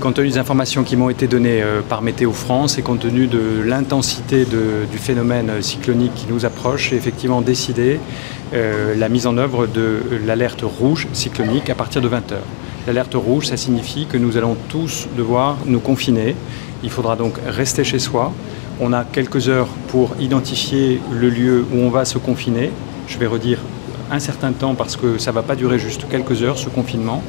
Compte tenu des informations qui m'ont été données par Météo France et compte tenu de l'intensité du phénomène cyclonique qui nous approche, j'ai effectivement décidé la mise en œuvre de l'alerte rouge cyclonique à partir de 20 h. L'alerte rouge, ça signifie que nous allons tous devoir nous confiner. Il faudra donc rester chez soi. On a quelques heures pour identifier le lieu où on va se confiner. Je vais redire un certain temps parce que ça ne va pas durer juste quelques heures ce confinement.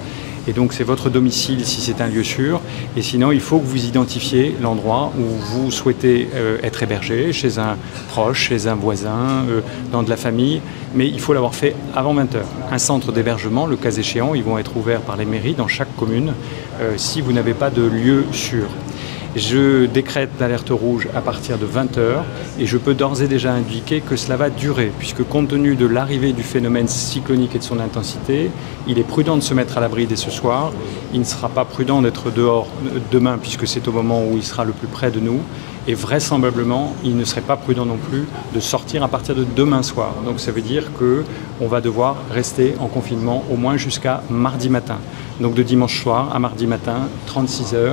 Et donc c'est votre domicile si c'est un lieu sûr. Et sinon, il faut que vous identifiez l'endroit où vous souhaitez être hébergé, chez un proche, chez un voisin, dans de la famille. Mais il faut l'avoir fait avant 20 h. Un centre d'hébergement, le cas échéant, ils vont être ouverts par les mairies dans chaque commune si vous n'avez pas de lieu sûr. Je décrète l'alerte rouge à partir de 20 h et je peux d'ores et déjà indiquer que cela va durer puisque compte tenu de l'arrivée du phénomène cyclonique et de son intensité, il est prudent de se mettre à l'abri dès ce soir. Il ne sera pas prudent d'être dehors demain puisque c'est au moment où il sera le plus près de nous et vraisemblablement il ne serait pas prudent non plus de sortir à partir de demain soir. Donc ça veut dire qu'on va devoir rester en confinement au moins jusqu'à mardi matin. Donc de dimanche soir à mardi matin, 36 h.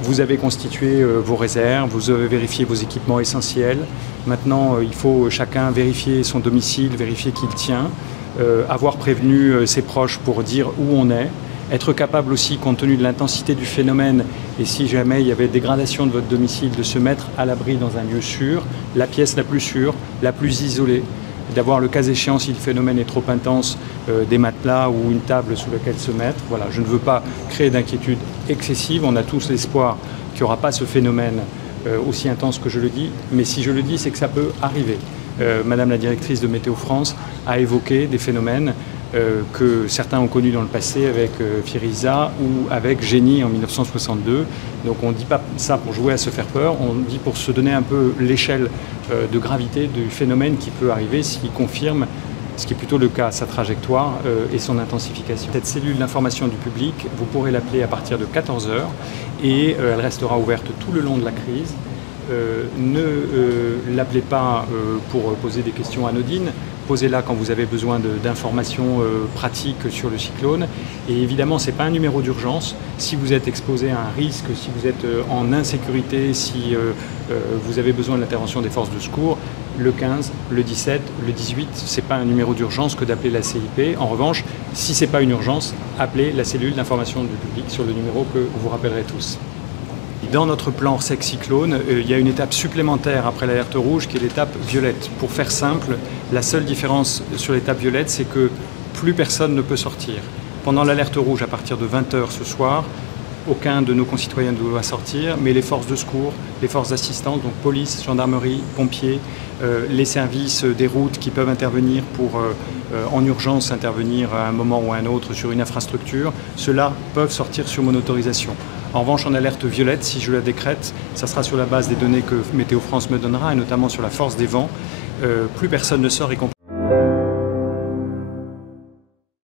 Vous avez constitué vos réserves, vous avez vérifié vos équipements essentiels. Maintenant, il faut chacun vérifier son domicile, vérifier qui il tient, avoir prévenu ses proches pour dire où on est, être capable aussi, compte tenu de l'intensité du phénomène, et si jamais il y avait dégradation de votre domicile, de se mettre à l'abri dans un lieu sûr, la pièce la plus sûre, la plus isolée. D'avoir le cas échéant, si le phénomène est trop intense, des matelas ou une table sous laquelle se mettre. Voilà, je ne veux pas créer d'inquiétude excessive. On a tous l'espoir qu'il n'y aura pas ce phénomène aussi intense que je le dis. Mais si je le dis, c'est que ça peut arriver. Madame la directrice de Météo France a évoqué des phénomènes que certains ont connus dans le passé avec Firiza ou avec Génie en 1962. Donc on ne dit pas ça pour jouer à se faire peur, on dit pour se donner un peu l'échelle de gravité du phénomène qui peut arriver s'il confirme, ce qui est plutôt le cas, sa trajectoire et son intensification. Cette cellule d'information du public, vous pourrez l'appeler à partir de 14 h et elle restera ouverte tout le long de la crise. Ne l'appelez pas pour poser des questions anodines, posez-la quand vous avez besoin d'informations pratiques sur le cyclone. Et évidemment, ce n'est pas un numéro d'urgence. Si vous êtes exposé à un risque, si vous êtes en insécurité, si vous avez besoin de l'intervention des forces de secours, le 15, le 17, le 18, ce n'est pas un numéro d'urgence que d'appeler la CIP. En revanche, si ce n'est pas une urgence, appelez la cellule d'information du public sur le numéro que vous rappellerez tous. Dans notre plan Orsec Cyclone, il y a une étape supplémentaire après l'alerte rouge qui est l'étape violette. Pour faire simple, la seule différence sur l'étape violette, c'est que plus personne ne peut sortir. Pendant l'alerte rouge, à partir de 20 h ce soir, aucun de nos concitoyens ne doit sortir, mais les forces de secours, les forces d'assistance, donc police, gendarmerie, pompiers, les services des routes qui peuvent intervenir pour, en urgence, intervenir à un moment ou à un autre sur une infrastructure, ceux-là peuvent sortir sur mon autorisation. En revanche, en alerte violette, si je la décrète, ça sera sur la base des données que Météo France me donnera, et notamment sur la force des vents. Plus personne ne sort, y compris